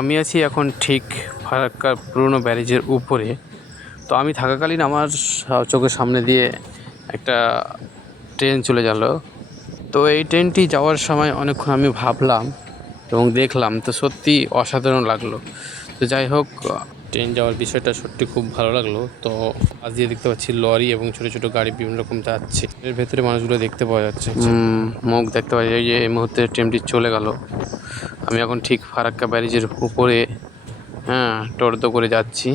আমি আছি এখন ঠিক ফারাক্কার পুরনো ব্যারেজের উপরে। তো আমি থাকাকালীন আমার চোখের সামনে দিয়ে একটা ট্রেন চলে গেল। তো এই ট্রেনটি যাওয়ার সময় অনেকক্ষণ আমি ভাবলাম এবং দেখলাম, তো সত্যি অসাধারণ লাগলো। তো যাই হোক, ট্রেন যাওয়ার বিষয়টা সত্যি খুব ভালো লাগলো। তো আজ দিয়ে দেখতে পাচ্ছি লরি এবং ছোটো ছোটো গাড়ি বিভিন্ন রকম যাচ্ছে, এর ভেতরে মানুষগুলো দেখতে পাওয়া যাচ্ছে। মুখ দেখতে পাওয়া যায় যে এই মুহূর্তে ট্রেনটি চলে গেল। আমি এখন ঠিক ফারাক্কা ব্যারেজের উপরে টোটো করে যাচ্ছি।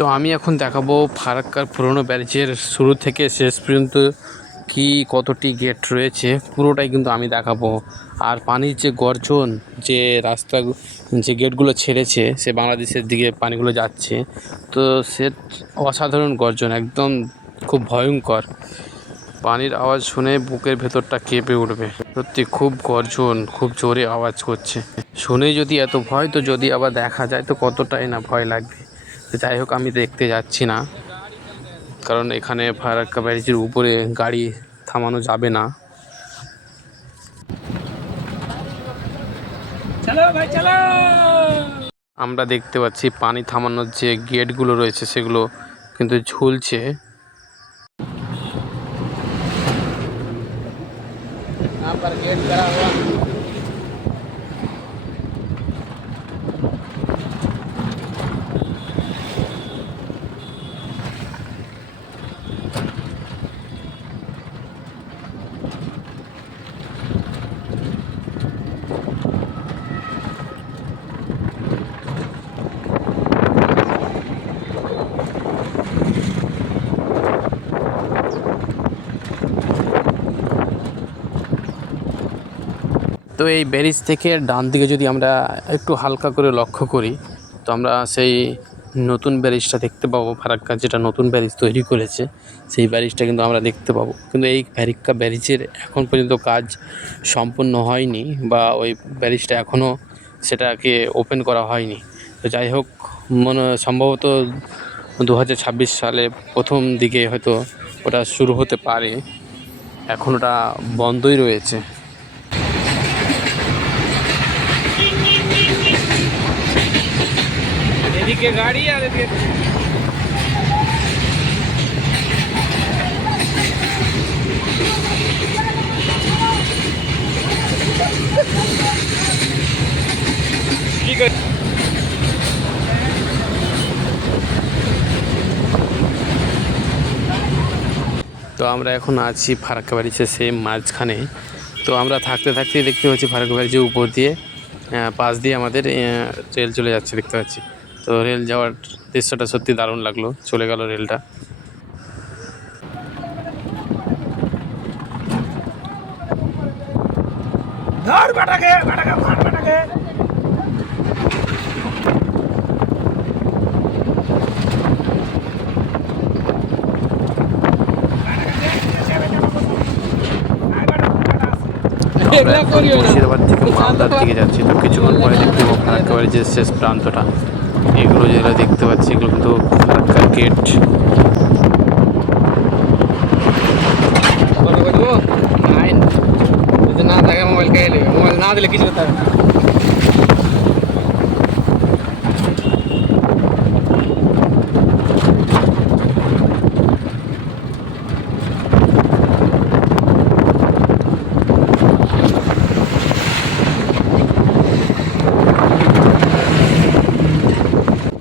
তো আমি এখন দেখাবো ফারাক্কার পুরনো ব্যারেজের শুরু থেকে শেষ পর্যন্ত কি কতটি গেট রয়েছে, পুরোটাই কিন্তু আমি দেখাবো। আর পানির যে গর্জন, যে রাস্তা, যে গেটগুলো ছেড়েছে, সে বাংলাদেশের দিকে পানিগুলো যাচ্ছে, তো সে অসাধারণ গর্জন, একদম খুব ভয়ঙ্কর। পানির আওয়াজ শুনে বুকের ভেতরটা কেঁপে উঠবে। সত্যি খুব গর্জন, খুব জোরে আওয়াজ করছে। শুনে যদি এত ভয়, তো যদি আবার দেখা যায় তো কতটাই না ভয় লাগবে। তো যাই হোক, আমি দেখতে যাচ্ছি না, কারণ এখানে ফারাক্কা ব্যারেজের উপরে গাড়ি থামানো যাবে না। আমরা দেখতে পাচ্ছি পানি থামানোর যে গেটগুলো রয়েছে সেগুলো কিন্তু ঝুলছে। গেট করা হুয়া। তো এই ব্যারিজ থেকে ডান দিকে যদি আমরা একটু হালকা করে লক্ষ্য করি, তো আমরা সেই নতুন ব্যারিজটা দেখতে পাবো। ফারাক্কা যেটা নতুন ব্যারিজ তৈরি করেছে, সেই ব্যারিজটা কিন্তু আমরা দেখতে পাবো। কিন্তু এই ফারাক্কা ব্যারিজের এখন পর্যন্ত কাজ সম্পূর্ণ হয়নি, বা ওই ব্যারিজটা এখনও সেটাকে ওপেন করা হয়নি। তো যাই হোক, সম্ভবত 2026 সালে প্রথম দিকে হয়তো ওটা শুরু হতে পারে। এখন ওটা বন্ধই রয়েছে। এদিকে গাড়ি আর এদিকে তো আমরা এখন আছি ফারাক্কা ব্যারেজের সেম মাঝখানে। তো আমরা থাকতে থাকতেই দেখতে পাচ্ছি ফারাক্কা ব্যারেজের উপর দিয়ে পাশ দিয়ে আমাদের রেল চলে যাচ্ছে দেখতে পাচ্ছি। তো রেল যাওয়ার দৃশ্যটা সত্যি দারুণ লাগলো, চলে গেল রেলটা। মুর্শিদাবাদ থেকে মালদার দিকে যাচ্ছি, তো কিছুক্ষণ পরে দেখতে পাবো ফারাক্কা ব্যারেজের শেষ প্রান্তটা। এগুলো যেগুলো দেখতে পাচ্ছি এগুলো কিন্তু ফারাক্কার গেট। না থাকে মোবাইল খেয়ে নেবে, মোবাইল না দিলে কিছু করতে হবে না।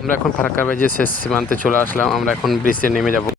আমরা এখন ফারাক্কা ব্যারেজের শেষ সীমান্তে চলে আসলাম। আমরা এখন ব্রিজে নেমে যাব।